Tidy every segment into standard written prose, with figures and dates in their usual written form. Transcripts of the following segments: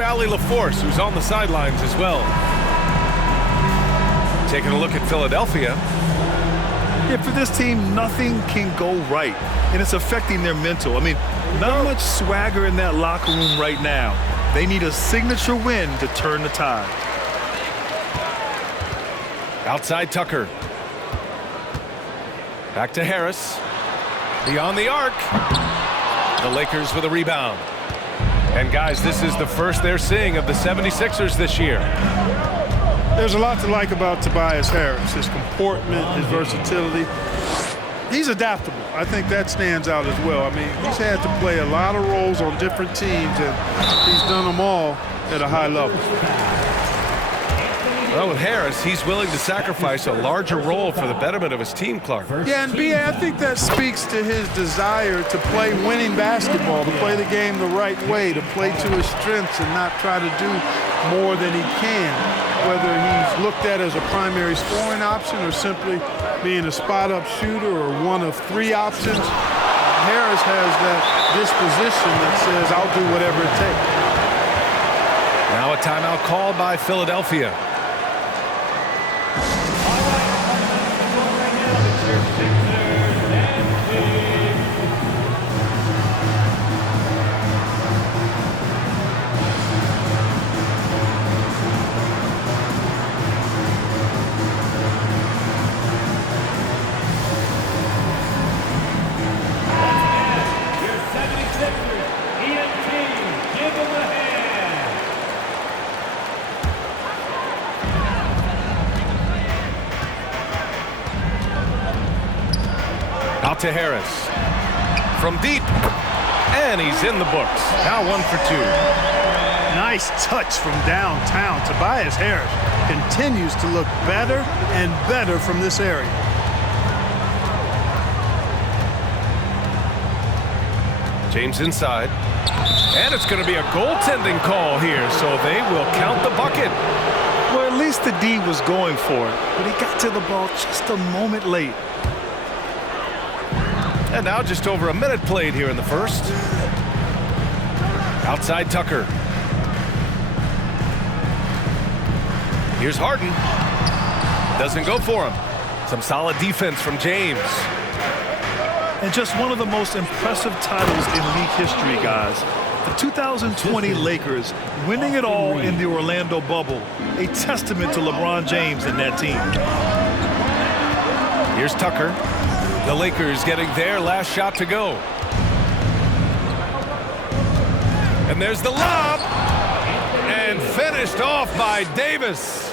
Allie LaForce, who's on the sidelines as well. Taking a look at Philadelphia. Yeah, for this team, nothing can go right, and it's affecting their mental. I mean, not much swagger in that locker room right now. They need a signature win to turn the tide. Outside Tucker. Back to Harris. Beyond the arc. The Lakers with a rebound. And guys, this is the first they're seeing of the 76ers this year. There's a lot to like about Tobias Harris, his comportment, his versatility. He's adaptable. I think that stands out as well. I mean, he's had to play a lot of roles on different teams, and he's done them all at a high level. Well, with Harris, he's willing to sacrifice a larger role for the betterment of his team, Clark. Yeah, and B.A., I think that speaks to his desire to play winning basketball, to play the game the right way, to play to his strengths and not try to do more than he can, whether he's looked at as a primary scoring option or simply being a spot-up shooter or one of three options. Harris has that disposition that says, I'll do whatever it takes. Now a timeout called by Philadelphia. Out to Harris. From deep. And he's in the books. Now 1 for 2. Nice touch from downtown. Tobias Harris continues to look better and better from this area. James inside. And it's going to be a goaltending call here, so they will count the bucket. Well, at least the D was going for it, but he got to the ball just a moment late. And now just over a minute played here in the first. Outside Tucker. Here's Harden. Doesn't go for him. Some solid defense from James. And just one of the most impressive titles in league history, guys. The 2020 Lakers winning it all in the Orlando bubble. A testament to LeBron James and that team. Here's Tucker. The Lakers getting their last shot to go. And there's the lob. And finished off by Davis.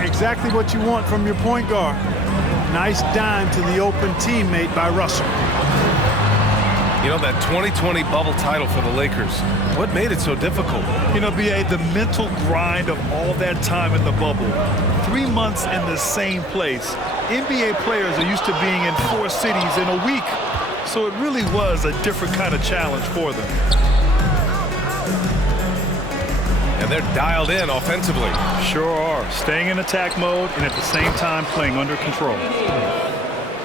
Exactly what you want from your point guard. Nice dime to the open teammate by Russell. You know, that 2020 bubble title for the Lakers, what made it so difficult? You know, B.A., the mental grind of all that time in the bubble. 3 months in the same place. NBA players are used to being in 4 cities in a week. So it really was a different kind of challenge for them. And they're dialed in offensively. Sure are. Staying in attack mode and at the same time playing under control.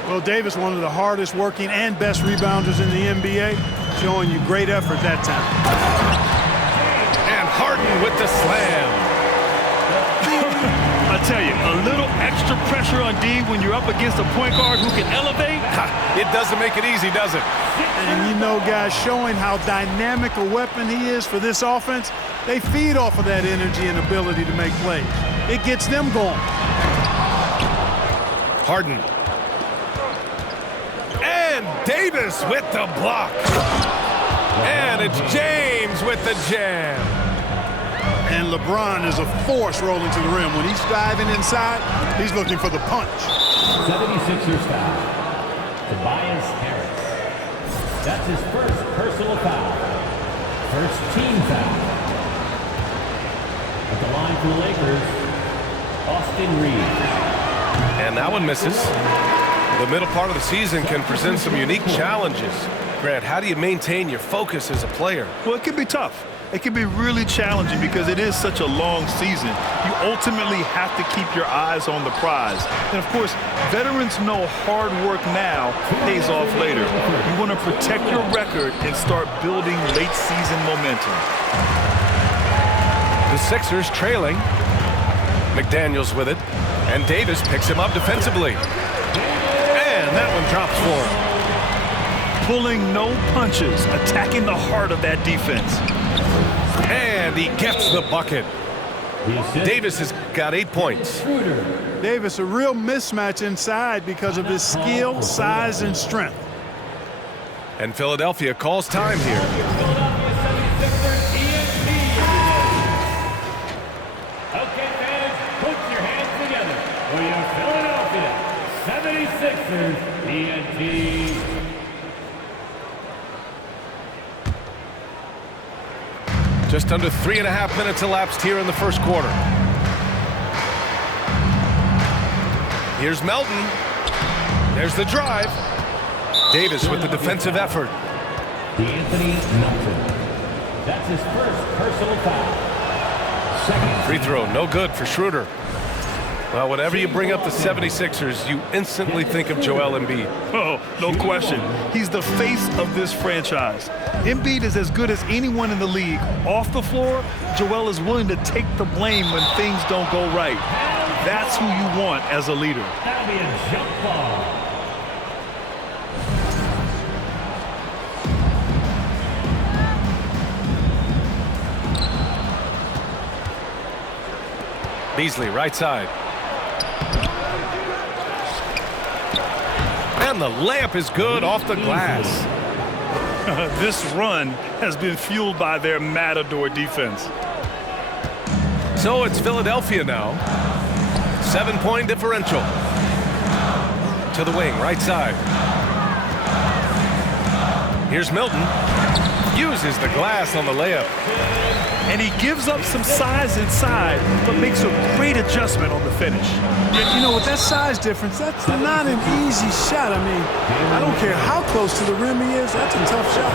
Well, Davis, one of the hardest working and best rebounders in the NBA, showing you great effort that time. And Harden with the slam. I tell you, a little extra pressure on D when you're up against a point guard who can elevate. It doesn't make it easy, does it? And you know, guys, showing how dynamic a weapon he is for this offense, they feed off of that energy and ability to make plays. It gets them going. Harden. And Davis with the block. And it's James with the jam. And LeBron is a force rolling to the rim. When he's diving inside, he's looking for the punch. 76ers foul. Tobias Harris. That's his first personal foul. First team foul. At the line for the Lakers, Austin Reeves. And that one misses. The middle part of the season can present some unique challenges. Grant, how do you maintain your focus as a player? Well, it can be tough. It can be really challenging because it is such a long season. You ultimately have to keep your eyes on the prize. And, of course, veterans know hard work now pays off later. You want to protect your record and start building late-season momentum. The Sixers trailing. McDaniels with it. And Davis picks him up defensively. And that one drops for him. Pulling no punches, attacking the heart of that defense. And he gets the bucket. Davis has got 8 points. Davis, a real mismatch inside because of his skill, size, and strength. And Philadelphia calls time here. Okay, fans, put your hands together for your Philadelphia 76ers TNT. Just under 3.5 minutes elapsed here in the first quarter. Here's Melton. There's the drive. Davis with the defensive effort. Anthony Melton. That's his first personal foul. Second Free throw, no good for Schroeder. Well, whenever you bring up the 76ers, you instantly think of Joel Embiid. Oh, no question. He's the face of this franchise. Embiid is as good as anyone in the league. Off the floor, Joel is willing to take the blame when things don't go right. That's who you want as a leader. That'll be a jump ball. Beasley, right side. And the layup is good off the glass. This run has been fueled by their Matador defense. So it's Philadelphia now. 7-point differential. To the wing, right side. Here's Milton. Uses the glass on the layup. And he gives up some size inside, but makes a great adjustment on the finish. You know, with that size difference, that's not an easy shot. I mean, I don't care how close to the rim he is, that's a tough shot.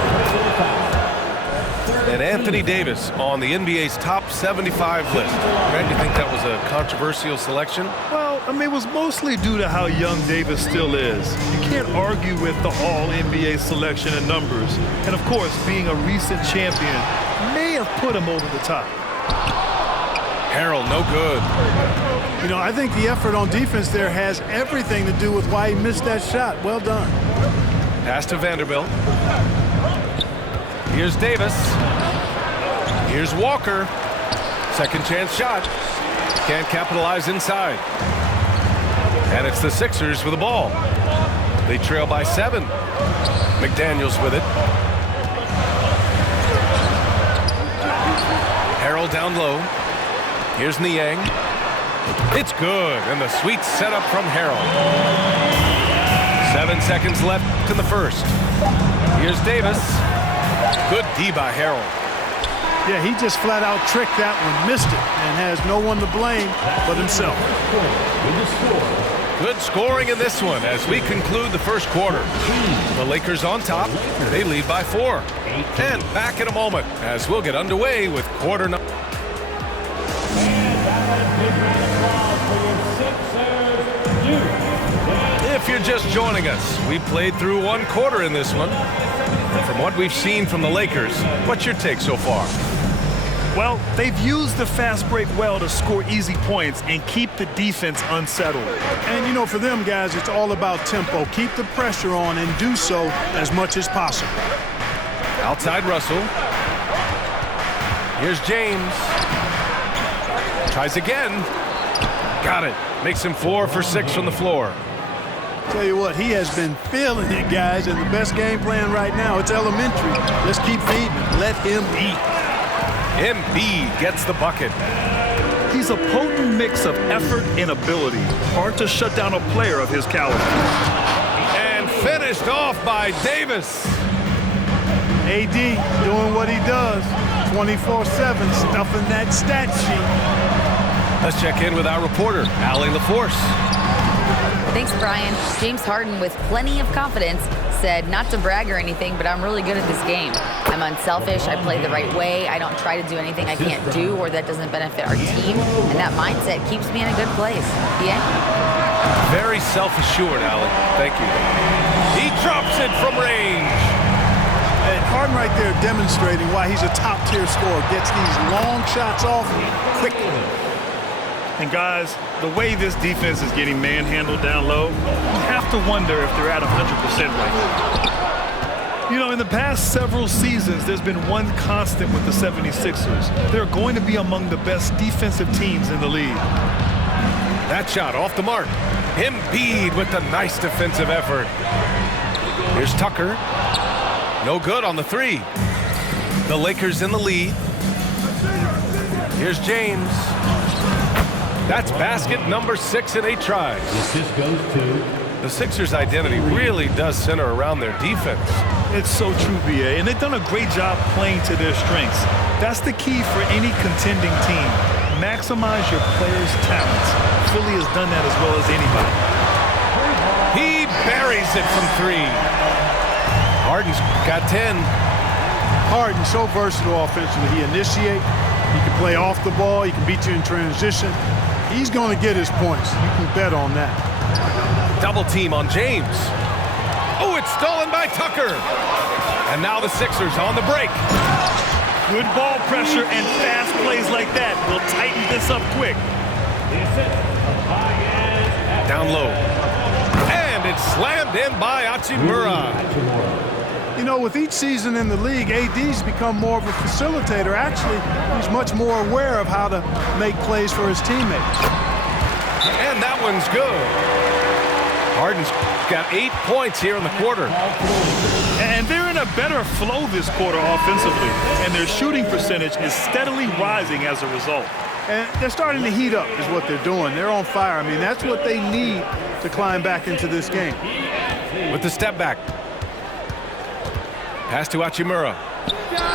And Anthony Davis on the NBA's top 75 list. Brad, do you think that was a controversial selection? Well, I mean, it was mostly due to how young Davis still is. You can't argue with the All-NBA selection and numbers. And, of course, being a recent champion may have put him over the top. Harrell, no good. You know, I think the effort on defense there has everything to do with why he missed that shot. Well done. Pass to Vanderbilt. Here's Davis. Here's Walker. Second chance shot. Can't capitalize inside. And it's the Sixers with the ball. They trail by 7. McDaniels with it. Harrell down low. Here's Niang. It's good. And the sweet setup from Harrell. 7 seconds left in the first. Here's Davis. Good D by Harrell. Yeah, he just flat out tricked that one, missed it, and has no one to blame but himself. Good scoring in this one as we conclude the first quarter. The Lakers on top. They lead by 4. And back in a moment as we'll get underway with quarter number. If you're just joining us, we played through 1 quarter in this one. From what we've seen from the Lakers, what's your take so far? Well, they've used the fast break well to score easy points and keep the defense unsettled. And, you know, for them guys, it's all about tempo. Keep the pressure on and do so as much as possible. Outside Russell. Here's James. Tries again. Got it. Makes him 4 for 6 from the floor. Tell you what, he has been feeling it, guys, and the best game plan right now, it's elementary. Let's keep feeding him. Let him eat. Embiid gets the bucket. He's a potent mix of effort and ability. Hard to shut down a player of his caliber. And finished off by Davis. AD doing what he does, 24/7, stuffing that stat sheet. Let's check in with our reporter, Allie LaForce. Thanks, Brian. James Harden, with plenty of confidence, said not to brag or anything, but I'm really good at this game. I'm unselfish. I play the right way. I don't try to do anything I can't do or that doesn't benefit our team. And that mindset keeps me in a good place. Yeah? Very self-assured, Allie. Thank you. He drops it from range. And Harden right there demonstrating why he's a top-tier scorer. Gets these long shots off quickly. And guys, the way this defense is getting manhandled down low, you have to wonder if they're at 100% right now. You know, in the past several seasons, there's been one constant with the 76ers. They're going to be among the best defensive teams in the league. That shot off the mark. Embiid with the nice defensive effort. Here's Tucker. No good on the three. The Lakers in the lead. Here's James. That's basket number 6 in 8 tries. This goes to The Sixers' identity really does center around their defense. It's so true, B.A., and they've done a great job playing to their strengths. That's the key for any contending team. Maximize your players' talents. Philly has done that as well as anybody. He buries it from 3. Harden's got 10. Harden so versatile offensively. He initiates. He can play off the ball. He can beat you in transition. He's going to get his points. You can bet on that. Double team on James. Oh, it's stolen by Tucker. And now the Sixers on the break. Good ball pressure and fast plays like that will tighten this up quick. Down low. And it's slammed in by Hachimura. You know, with each season in the league, AD's become more of a facilitator. Actually, he's much more aware of how to make plays for his teammates. And that one's good. Harden's got 8 points here in the quarter. And they're in a better flow this quarter offensively, and their shooting percentage is steadily rising as a result. And they're starting to heat up is what they're doing. They're on fire. I mean, that's what they need to climb back into this game. With the step back. Pass to Hachimura.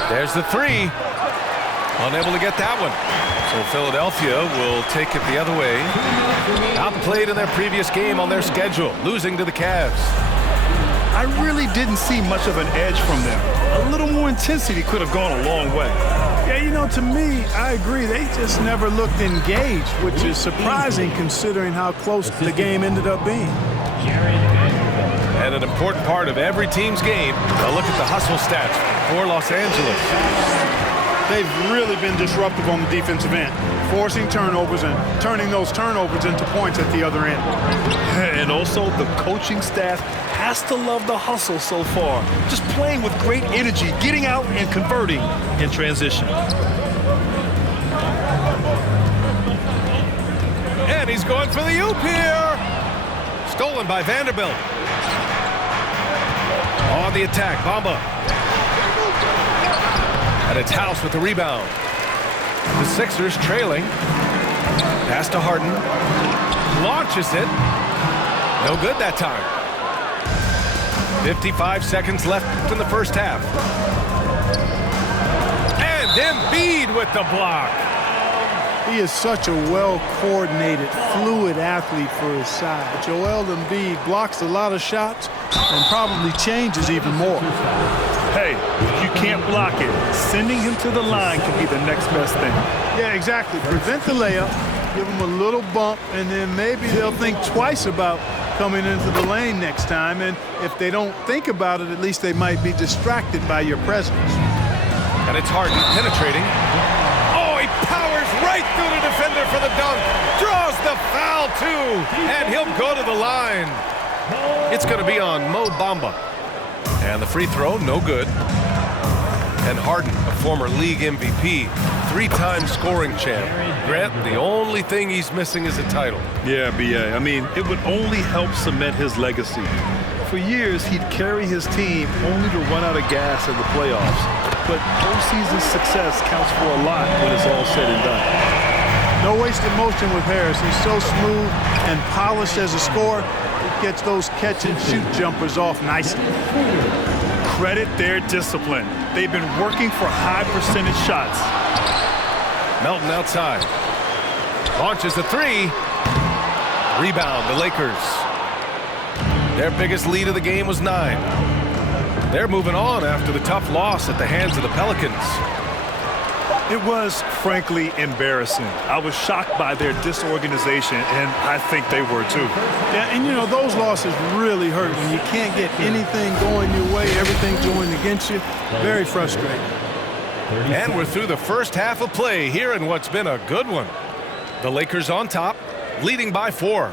There's the 3. Unable to get that one. So Philadelphia will take it the other way. Outplayed in their previous game on their schedule, losing to the Cavs. I really didn't see much of an edge from them. A little more intensity could have gone a long way. Yeah, you know, to me, I agree. They just never looked engaged, which is surprising considering how close the game ended up being. And an important part of every team's game, a look at the hustle stats for Los Angeles. They've really been disruptive on the defensive end, forcing turnovers and turning those turnovers into points at the other end. And also, the coaching staff has to love the hustle so far. Just playing with great energy, getting out and converting in transition. And he's going for the oop here. Stolen by Vanderbilt. On the attack, Bamba. And it's House with the rebound. The Sixers trailing. Pass to Harden. Launches it. No good that time. 55 seconds left in the first half. And Embiid with the block. He is such a well-coordinated, fluid athlete for his side. Joel Embiid blocks a lot of shots and probably changes even more. Hey, if you can't block it, sending him to the line can be the next best thing. Yeah, exactly. Prevent the layup, give him a little bump, and then maybe they'll think twice about coming into the lane next time. And if they don't think about it, at least they might be distracted by your presence. And it's Harden penetrating. Oh, he powers right through the defender for the dunk. Draws the foul, too. And he'll go to the line. It's going to be on Mo Bamba. And the free throw, no good. And Harden, a former league MVP, 3-time scoring champ. Grant, the only thing he's missing is a title. Yeah, B.A. I mean, it would only help cement his legacy. For years, he'd carry his team only to run out of gas in the playoffs. But postseason success counts for a lot when it's all said and done. No wasted motion with Harris. He's so smooth and polished as a scorer. He gets those catch-and-shoot jumpers off nicely. Credit their discipline. They've been working for high-percentage shots. Melton outside. Launches the 3. Rebound, the Lakers. Their biggest lead of the game was 9. They're moving on after the tough loss at the hands of the Pelicans. It was, frankly, embarrassing. I was shocked by their disorganization, and I think they were too. Yeah, and you know, those losses really hurt when you can't get anything going your way, everything's going against you. Very frustrating. And we're through the first half of play here in what's been a good one. The Lakers on top, leading by 4.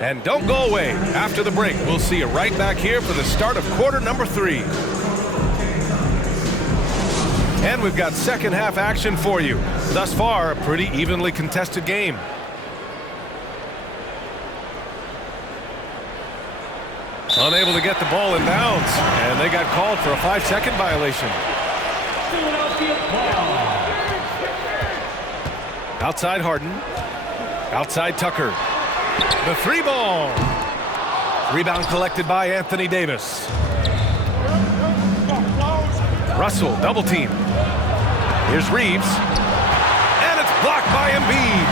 And don't go away. After the break, we'll see you right back here for the start of quarter number 3. And we've got second half action for you. Thus far, a pretty evenly contested game. Unable to get the ball in bounds, and they got called for a 5-second violation. Outside Harden. Outside Tucker. The 3-ball. Rebound collected by Anthony Davis. Russell, double team. Here's Reeves. And it's blocked by Embiid.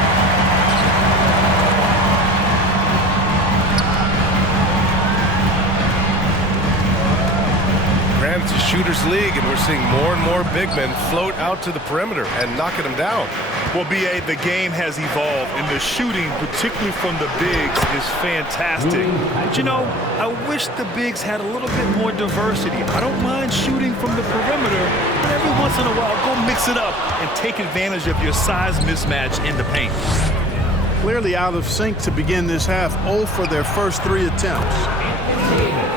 Granted, it's a shooter's league, and we're seeing more and more big men float out to the perimeter and knocking them down. Well, B.A., the game has evolved, and the shooting, particularly from the bigs, is fantastic. But, you know, I wish the bigs had a little bit more diversity. I don't mind shooting from the perimeter, but every once in a while, go mix it up and take advantage of your size mismatch in the paint. Clearly out of sync to begin this half. 0 for their first 3 attempts.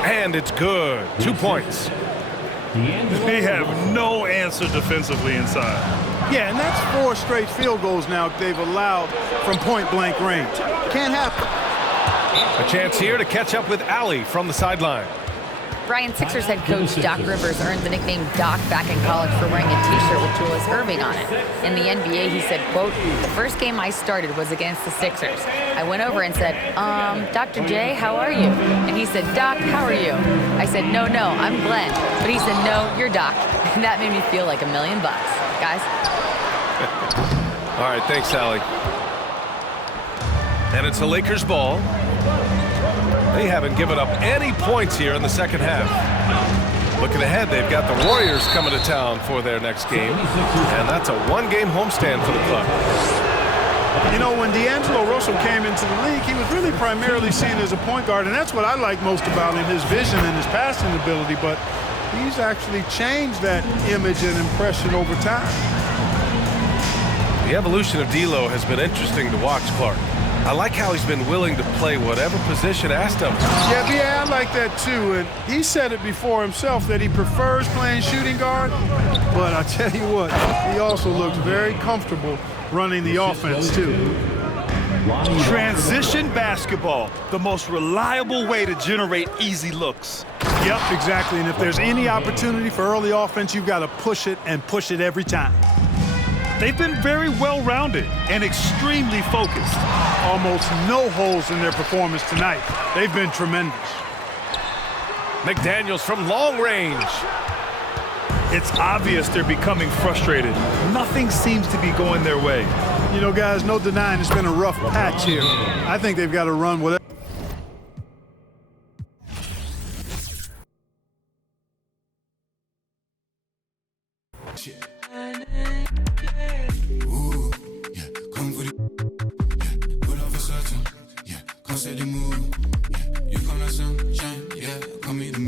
And it's good. 2 points. They have no answer defensively inside. Yeah, and that's 4 straight field goals now they've allowed from point-blank range. Can't happen. A chance here to catch up with Allie from the sideline. Brian, Sixers head coach Doc Rivers earned the nickname Doc back in college for wearing a T-shirt with Julius Erving on it. In the NBA, he said, quote, "The first game I started was against the Sixers. I went over and said, Dr. J, how are you?" And he said, "Doc, how are you?" I said, no, I'm Glenn." But he said, "No, you're Doc." And that made me feel like $1 million. Guys. All right, thanks, Allie. And it's the Lakers ball. They haven't given up any points here in the second half. Looking ahead, they've got the Warriors coming to town for their next game. And that's a 1-game homestand for the club. You know, when D'Angelo Russell came into the league, he was really primarily seen as a point guard, and that's what I like most about him, his vision and his passing ability, but he's actually changed that image and impression over time. The evolution of D'Lo has been interesting to watch, Clark. I like how he's been willing to play whatever position asked of him. Yeah, I like that too. And he said it before himself that he prefers playing shooting guard. But I tell you what, he also looks very comfortable running the offense too. Transition basketball, the most reliable way to generate easy looks. Yep, exactly. And if there's any opportunity for early offense, you've got to push it and push it every time. They've been very well-rounded and extremely focused. Almost no holes in their performance tonight. They've been tremendous. McDaniels from long range. It's obvious they're becoming frustrated. Nothing seems to be going their way. You know, guys, no denying it's been a rough patch here. I think they've got to run whatever.